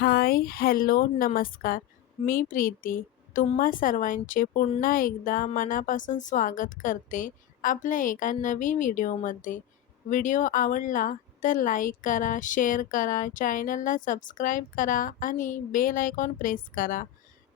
हाय, hello, नमस्कार. मी प्रीती. तुम्हा सर्वांचे पुन्हा एकदा मनापासून स्वागत करते आपल्या एका नवीन व्हिडिओमध्ये. व्हिडिओ आवडला तर लाईक करा, शेअर करा, चॅनलला सबस्क्राईब करा आणि बेल आयकॉन प्रेस करा.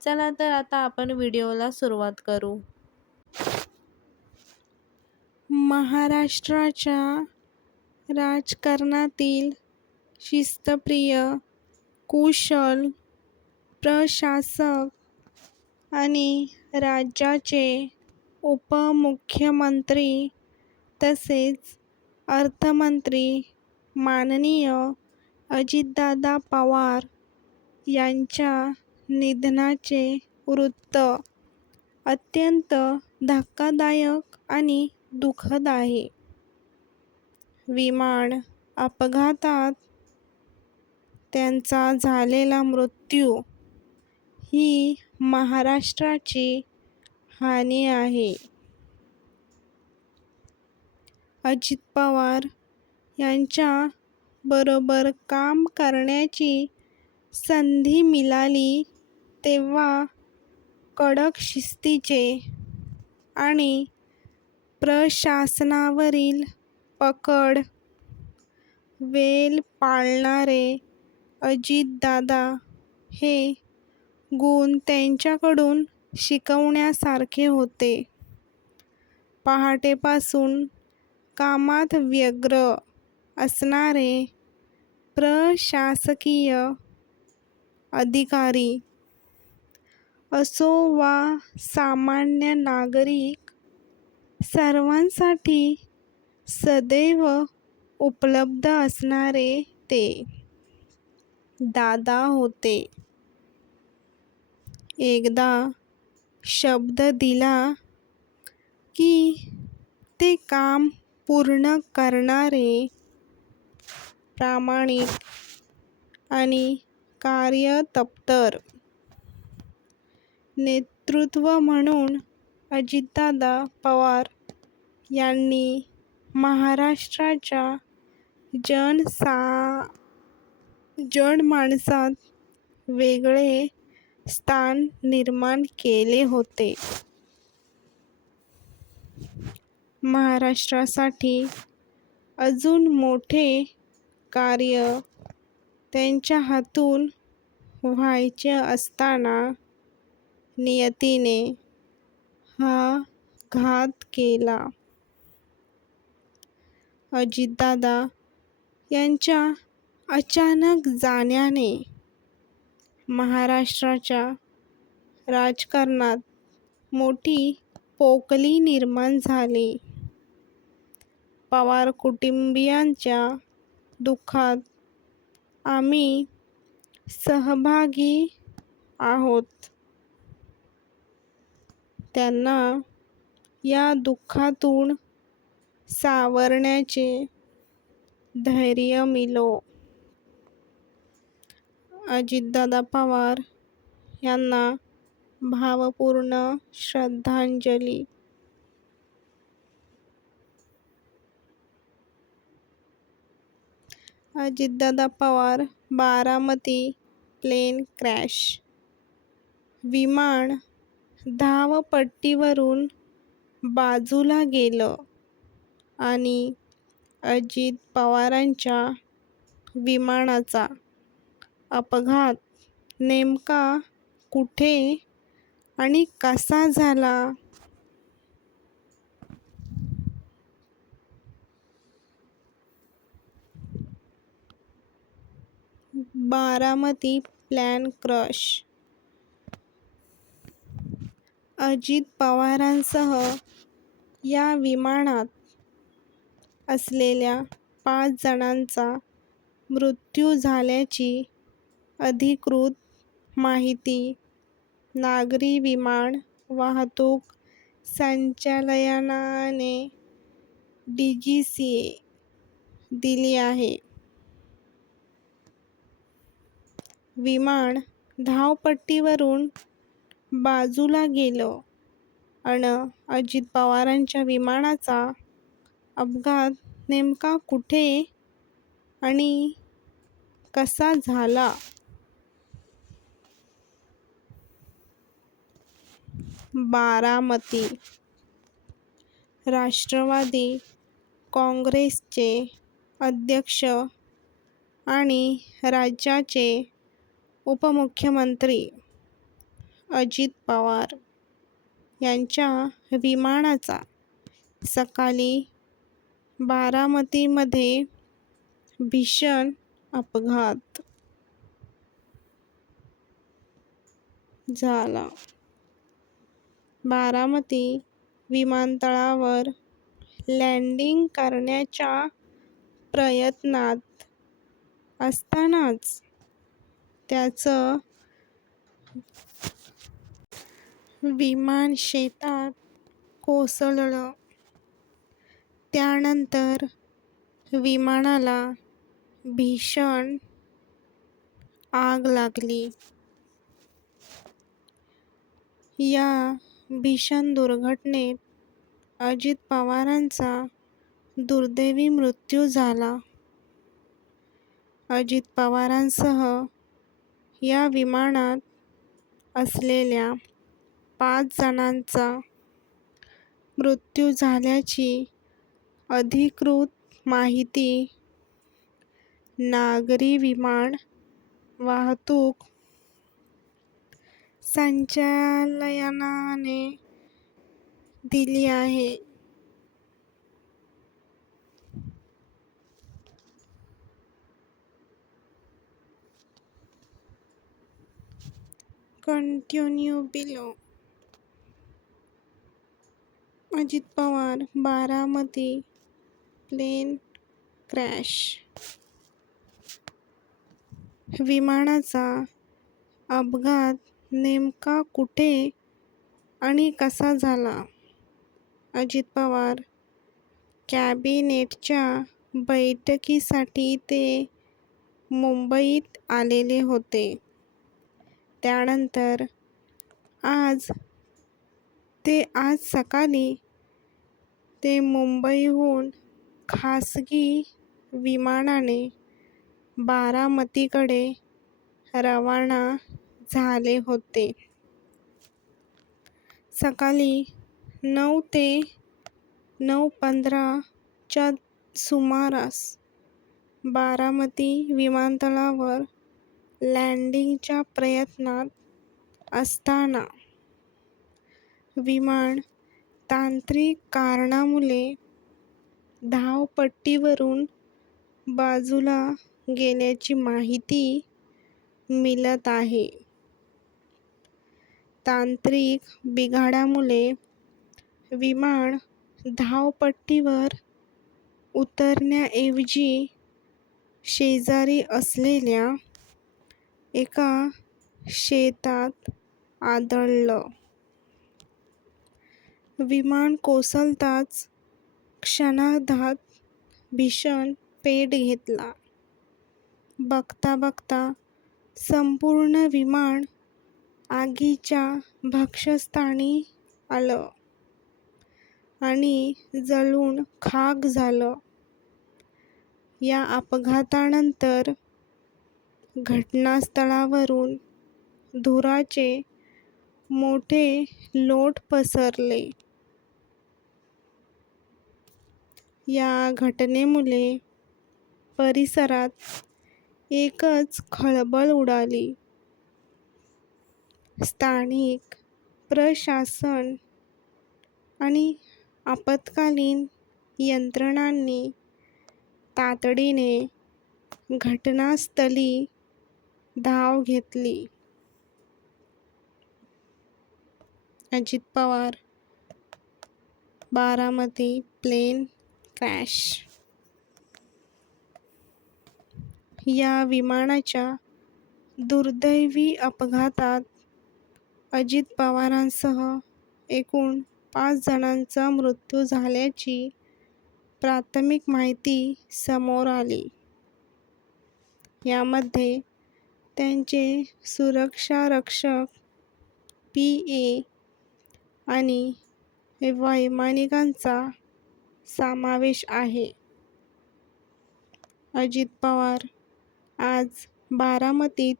चला तर आता आपण व्हिडिओला सुरुवात करू. महाराष्ट्राच्या राजकारणातील शिस्तप्रिय, कुशल प्रशासक आणि राज्याचे उपमुख्यमंत्री तसेच अर्थमंत्री माननीय अजितदादा पवार यांच्या निधनाचे वृत्त अत्यंत धक्कादायक आणि दुःखद आहे. विमान अपघातात त्यांचा झालेला मृत्यू ही महाराष्ट्राची हानी आहे. अजित पवार यांच्या बरोबर काम करण्याची संधी मिळाली तेव्हा कडक शिस्तीचे आणि प्रशासनावरील पकड वेळ पाळणारे अजितदादा हे गुण त्यांच्याकडून शिकवण्यासारखे होते. पहाटेपासून कामात व्यग्र असणारे प्रशासकीय अधिकारी असो वा सामान्य नागरिक, सर्वांसाठी सदैव उपलब्ध असणारे ते दादा होते. एकदा शब्द दिला की ते काम पूर्ण करणारे, प्रामाणिक आणि कार्यतत्पर नेतृत्व म्हणून अजितदादा पवार यांनी महाराष्ट्राच्या जनमानसात वेगळे स्थान निर्माण केले होते. महाराष्ट्रासाठी अजून मोठे कार्य त्यांच्या हातून व्हायचे असताना नियतीने हा घात केला. अजितदादा यांच्या अचानक जाण्याने महाराष्ट्राच्या राजकारणात मोठी पोकळी निर्माण झाली. पवार कुटुंबियांच्या दुःखात आम्ही सहभागी आहोत. त्यांना या दुःखातून सावरण्याचे धैर्य मिळो. अजितदादा पवार यांना भावपूर्ण श्रद्धांजली. Ajitdada Pawar Baramati plane crash. विमान धावपट्टीवरून बाजूला गेलं आणि अजित पवारांच्या विमानाचा अपघात नेमका कुठे आणि कसा झाला? Baramati plane crash. अजित पवारांसह या विमानात असलेल्या 5 जणांचा मृत्यू झाल्याची अधिकृत माहिती नागरी विमान वाहतूक संचालनालयाने DGCA दिली आहे. विमान धावपट्टीवरून बाजूला गेलं अन अजित पवारांच्या विमानाचा अपघात नेमका कुठे आणि कसा झाला? बारामती. राष्ट्रवादी काँग्रेसचे अध्यक्ष आणि राज्याचे उपमुख्यमंत्री अजित पवार यांच्या विमानाचा सकाळी बारामतीमध्ये भीषण अपघात झाला. बारामती विमानतळावर लँडिंग करण्याच्या प्रयत्नात असतानाच त्याचं विमान शेतात कोसळलं. त्यानंतर विमानाला भीषण आग लागली. या भीषण दुर्घटनेत अजित पवारांचा दुर्दैवी मृत्यू झाला. अजित पवारांसह या विमानात असलेल्या 5 जणांचा मृत्यू झाल्याची अधिकृत माहिती नागरी विमान वाहतूक संचालनालयाने दिली आहे. Continue below. Ajit Pawar Baramati plane crash. विमानाचा अपघात नेमका कुठे आणि कसा झाला? अजित पवार कॅबिनेटच्या बैठकीसाठी ते मुंबईत आलेले होते. त्यानंतर आज सकाळी ते मुंबईहून खासगी विमानाने बारामतीकडे रवाना झाले होते. सकाळी 9 ते 9:15 च्या सुमारास बारामती विमानतळावर लँडिंगच्या प्रयत्नात असताना विमान तांत्रिक कारणामुळे धावपट्टीवरून बाजूला गेल्याची माहिती मिळत आहे. तांत्रिक बिघाडामुळे विमान धावपट्टीवर उतरण्याऐवजी शेजारी असलेल्या एका शेतात आदळलं. विमान कोसळताच क्षणार्धात भीषण पेट घेतला. बघता बघता संपूर्ण विमान आगीच्या भक्ष्यस्थानी आलं आणि जळून खाक झालं. या अपघातानंतर घटनास्थळावरून धुराचे मोठे लोट पसरले. या घटनेमुळे परिसरात एकच खळबळ उडाली. स्थानिक प्रशासन आणि आपत्कालीन यंत्रणांनी तातडीने घटनास्थळी धाव घेतली. Ajit Pawar Baramati plane crash. या विमानाच्या दुर्दैवी अपघातात अजित पवारांसह एकूण 5 जणांचा मृत्यू झाल्याची प्राथमिक माहिती समोर आली. यामध्ये त्यांचे सुरक्षारक्षक, PA आणि वैमानिकांचा समावेश आहे. अजित पवार आज बारामतीत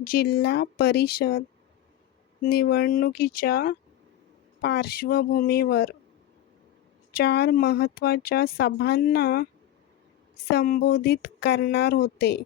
जिल्हा परिषद निवडणुकीच्या पार्श्वभूमीवर 4 महत्त्वाच्या सभांना संबोधित करणार होते.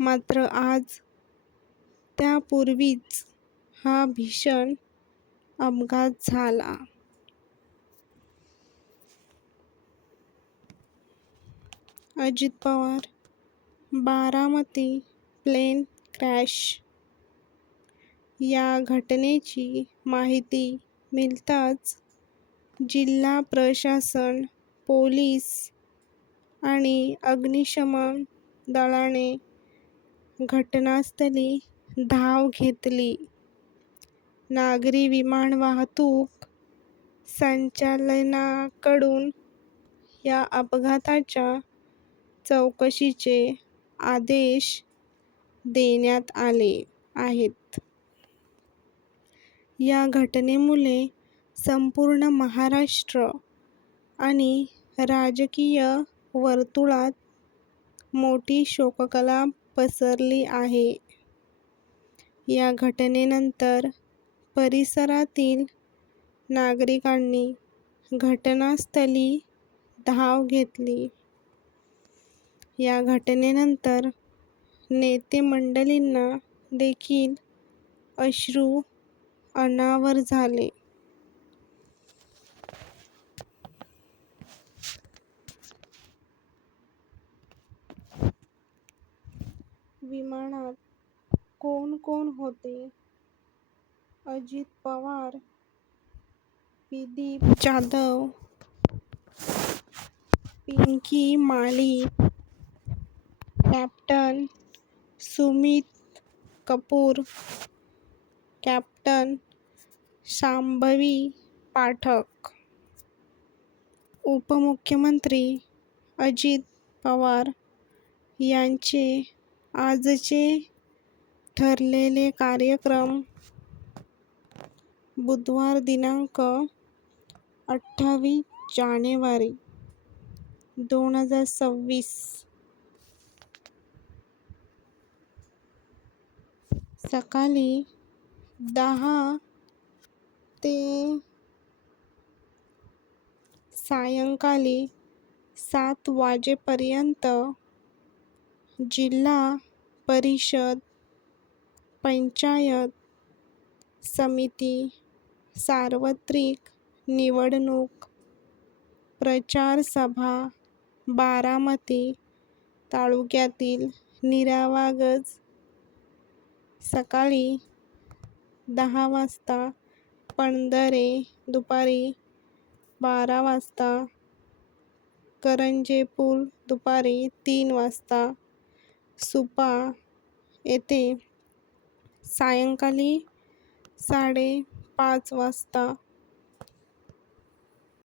मात्र आज त्यापूर्वीच हा भीषण अपघात झाला. Ajit Pawar, Baramati plane crash. या घटनेची माहिती मिळताच जिल्हा प्रशासन, पोलीस आणि अग्निशमन दलाने घटनास्थळी धाव घेतली. नागरी विमान वाहतूक संचालनालयाकडून या अपघाताच्या चौकशीचे आदेश देण्यात आले आहेत. या घटनेमुळे संपूर्ण महाराष्ट्र आणि राजकीय वर्तुळात मोठी शोककळा पसरली आहे. या घटनेनंतर परिसरातील नागरिकांनी घटनास्थळी धाव घेतली. या घटनेनंतर नेते मंडळींना देखील अश्रू अनावर झाले. विमानात कोण कोण होते? अजित पवार, प्रदीप जाधव, पिंकी माळी, कॅप्टन सुमित कपूर, कॅप्टन शांभवी पाठक. उपमुख्यमंत्री अजित पवार यांचे आजचे ठरलेले कार्यक्रम बुधवार दिनांक 28 जानेवारी 2026 सकाळी 10 ते सायंकाळी 7 वाजेपर्यंत जिल्हा परिषद, पंचायत समिती, सार्वत्रिक निवडणूक प्रचार सभा बारामती तालुक्यातील निरावागज सकाळी 10 वाजता, पंधरे दुपारी 12 वाजता, करंजेपूल दुपारी 3 वाजता, सुपा येथे सायंकाळी 5:30 वाजता